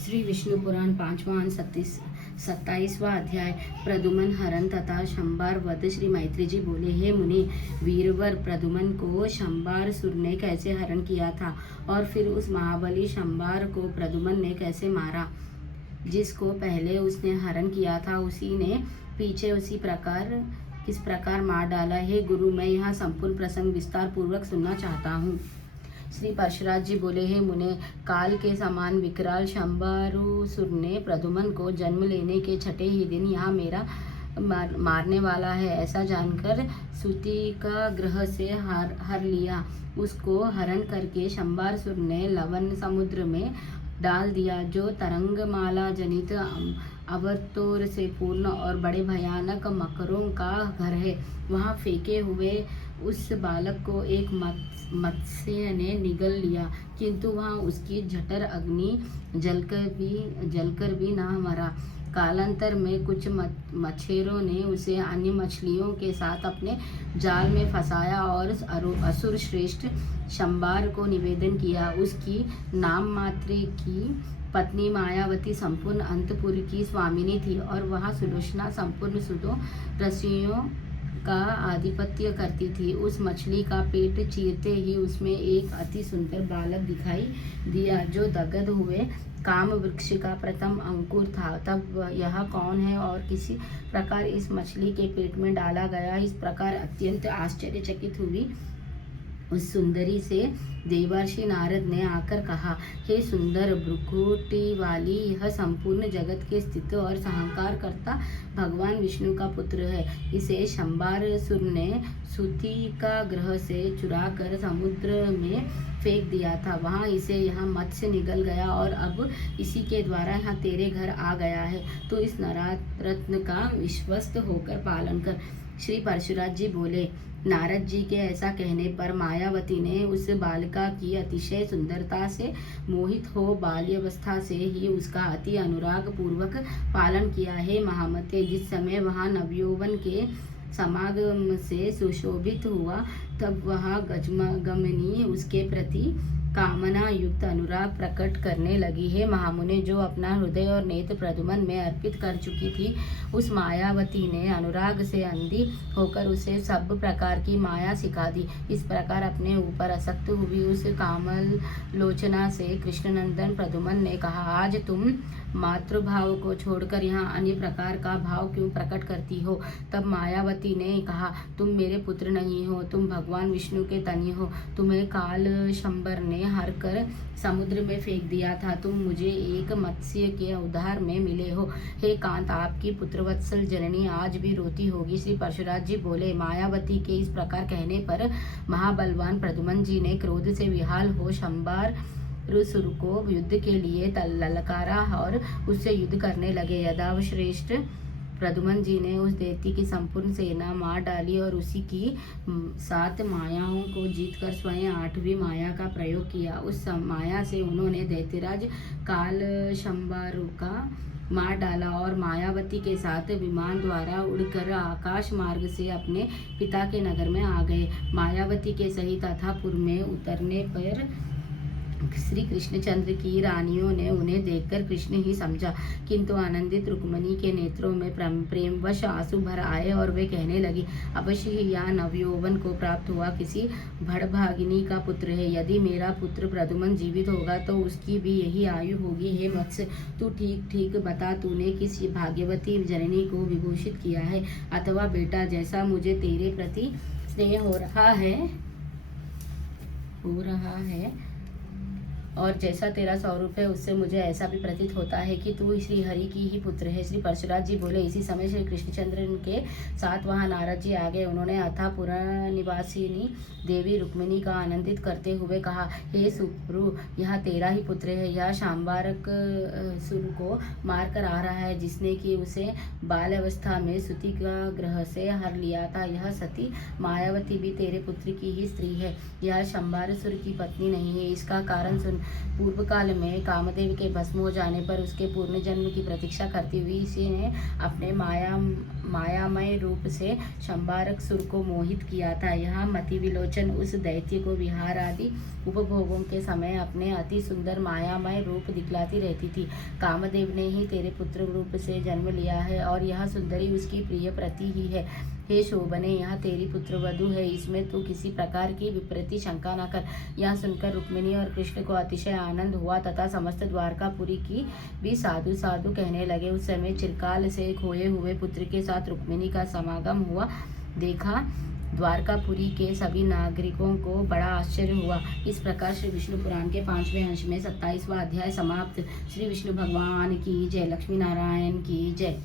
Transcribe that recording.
श्री विष्णु पुराण 5वां 27वां अध्याय प्रदुमन हरण तथा शंबार वध। श्री मैत्री जी बोले, हे मुनि वीरवर, प्रदुमन को शंबार सुर ने कैसे हरण किया था और फिर उस महाबली शंबार को प्रदुमन ने कैसे मारा। जिसको पहले उसने हरण किया था उसी ने पीछे किस प्रकार मार डाला। हे गुरु, मैं यहाँ संपूर्ण प्रसंग विस्तार पूर्वक सुनना चाहता हूँ। श्री परशुराज जी बोले, हे मुने, काल के समान विकराल शंबारुसुर ने प्रदुमन को जन्म लेने के छठे ही दिन यहाँ मेरा मारने वाला है ऐसा जानकर सूति का ग्रह से हर लिया। उसको हरण करके शंबारुसुर ने लवन समुद्र में डाल दिया, जो तरंगमाला जनित अवतोर से पूर्ण और बड़े भयानक मकरों का घर है। वहाँ फेंके हुए उस बालक को एक मत्स्य ने निगल लिया, किंतु वहाँ उसकी जठर अग्नि जलकर भी ना मरा। कालांतर में कुछ मछेरों ने उसे अन्य मछलियों के साथ अपने जाल में फंसाया और असुर श्रेष्ठ शंबार को निवेदन किया। उसकी नाम मात्र की पत्नी मायावती संपूर्ण अंतपुर की स्वामिनी थी और वह सुलोचना संपूर्ण सुतों रसियों का आधिपत्य करती थी। उस मछली का पेट चीरते ही उसमें एक अति सुंदर बालक दिखाई दिया, जो दग्ध हुए काम वृक्ष का प्रथम अंकुर था। तब यह कौन है और किसी प्रकार इस मछली के पेट में डाला गया, इस प्रकार अत्यंत आश्चर्यचकित हुई उस सुंदरी से देवर्षि नारद ने आकर कहा, हे सुंदर भ्रुकुटी वाली, यह संपूर्ण जगत के स्थित और सहंकार करता भगवान विष्णु का पुत्र है। इसे शंबारुसुर ने सूति का ग्रह से चुराकर समुद्र में फेंक दिया था। वहाँ इसे यहाँ मत्स्य निगल गया और अब इसी के द्वारा यहाँ तेरे घर आ गया है। तो इस नरारत्न का विश्वस्त होकर पालन कर। श्री परशुराज जी बोले, नारद जी के ऐसा कहने पर मायावती ने उस बालिका की अतिशय सुंदरता से मोहित हो बाल्यावस्था से ही उसका अति अनुराग पूर्वक पालन किया। है महामते, जिस समय वहाँ नवयौवन के समागम से सुशोभित हुआ, तब वह गजगमनी उसके प्रति कामना युक्त अनुराग प्रकट करने लगी। है महामुने, जो अपना हृदय और नेत्र प्रदुमन में अर्पित कर चुकी थी, उस मायावती ने अनुराग से अंधी होकर उसे सब प्रकार की माया सिखा दी। इस प्रकार अपने ऊपर आसक्त हुई उस कामल लोचना से कृष्णनंदन प्रदुमन ने कहा, आज तुम मातृभाव को छोड़कर यहाँ अन्य प्रकार का भाव क्यों प्रकट करती हो। तब मायावती ने कहा, तुम मेरे पुत्र नहीं हो, तुम भगवान विष्णु के तनय हो। तुम्हें काल शंबर ने हर कर समुद्र में फेंक दिया था। तुम मुझे एक मत्स्य के उद्धार में मिले हो। हे कांत, आपकी पुत्रवत्सल जननी आज भी रोती होगी। श्री परशुराज जी बोले, मायावती के इस प्रकार कहने पर महाबलवान प्रदुमन जी ने क्रोध से विहाल हो शंबारुसुर को युद्ध के लिए ललकारा और उससे युद्ध करने लगे। यदाश्रेष्ठ प्रदुमन जी ने उस दैत्य की संपूर्ण सेना मार डाली और उसी की 7 मायाओं को जीतकर स्वयं 8वीं माया का प्रयोग किया। उस माया से उन्होंने दैत्यराज काल शंबारु का मार डाला और मायावती के साथ विमान द्वारा उड़कर आकाश मार्ग से अपने पिता के नगर में आ गए। मायावती के सहित अथापुर में उतरने पर श्री कृष्णचंद्र की रानियों ने उन्हें देखकर कृष्ण ही समझा, किंतु आनंदित रुक्मणी के नेत्रों में प्रेमवश आंसू भर आए और वे कहने लगी, अवश्य ही यह नवयौवन को प्राप्त हुआ किसी भड़भागिनी का पुत्र है। यदि मेरा पुत्र प्रदुमन जीवित होगा तो उसकी भी यही आयु होगी। हे मत्स्य, तू ठीक ठीक बता, तूने किस भाग्यवती जननी को विभूषित किया है, अथवा बेटा जैसा मुझे तेरे प्रति स्नेह हो रहा है और जैसा तेरा स्वरूप है, उससे मुझे ऐसा भी प्रतीत होता है कि तू श्री हरि की ही पुत्र है। श्री परशुराज जी बोले, इसी समय श्री कृष्णचंद्र के साथ वहाँ नारद जी आ गए। उन्होंने अथापुर निवासिनी देवी रुक्मिणी का आनंदित करते हुए कहा, हे सुप्रु, यह तेरा ही पुत्र है। यह शंबारुसुर को मार कर आ रहा है, जिसने कि उसे बाल्यावस्था में सूति का ग्रह से हर लिया था। यह सती मायावती भी तेरे पुत्र की ही स्त्री है। यह शंबारुसुर की पत्नी नहीं है। इसका कारण सुन पूर्व काल में कामदेव के भस्म हो जाने पर उसके पूर्ण जन्म की प्रतीक्षा करती हुई इसी ने अपने मायामय रूप से शंबारकसुर को मोहित किया था। यह मति विलोचन उस दैत्य को विहार आदि उपभोगों के समय अपने अति सुंदर मायामय रूप दिखलाती रहती थी। कामदेव ने ही तेरे पुत्र रूप से जन्म लिया है और यह सुंदरी उसकी प्रिय प्रति ही है। हे शोभने, यह तेरी पुत्रवधू है, इसमें तू किसी प्रकार की विपरीत शंका न कर। यह सुनकर रुक्मिणी और कृष्ण को अतिशय आनंद हुआ तथा समस्त द्वारकापुरी की भी साधु साधु कहने लगे। उस समय चिरकाल से खोए हुए पुत्र के साथ रुक्मिणी का समागम हुआ देखा द्वारकापुरी के सभी नागरिकों को बड़ा आश्चर्य हुआ। इस प्रकार श्री विष्णु पुराण के 5वें अंश में 27वां अध्याय समाप्त। श्री विष्णु भगवान की जय। लक्ष्मी नारायण की जय।